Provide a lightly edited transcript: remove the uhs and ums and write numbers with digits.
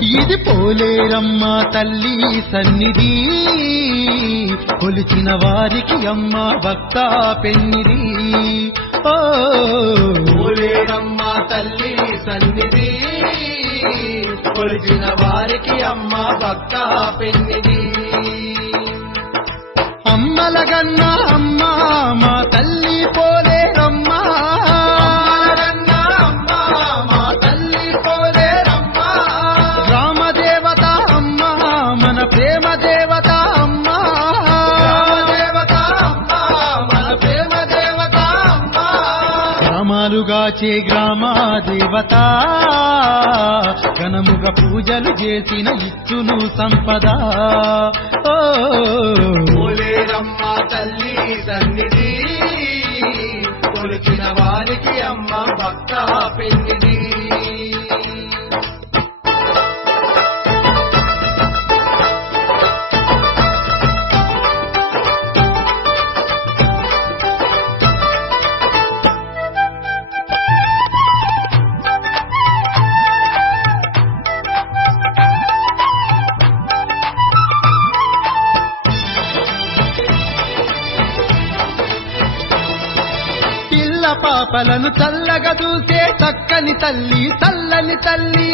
ఇది పోలేరమ్మ తల్లి సన్నిధి, కొలిచిన వారికి అమ్మ భక్త పెన్నిది. ఓ పోలేరమ్మ తల్లి సన్నిధి, కొలిచిన వారికి అమ్మ భక్త పెన్నిది. అమ్మలగన్న అమ్మ మా తల్లి పోలేరమ్మ, అమ్మలగన్న అమ్మ మా తల్లి పోలేరమ్మ. గ్రామ దేవత అమ్మ మన ప్రేమ దేవత అమ్మ, దేవత అమ్మ మన ప్రేమ దేవత అమ్మ. గ్రామాలుగాచే గ్రామ దేవత, ఘనముగా పూజలు చేసిన ఇచ్చును సంపద. ఓ పోలేరమ్మ తల్లి సన్నిధి, కొలిచిన వారికి అమ్మ భక్త పెన్నిది. పిల్ల పాపలను చల్లగా చూసే చక్కని తల్లి, చల్లని తల్లి.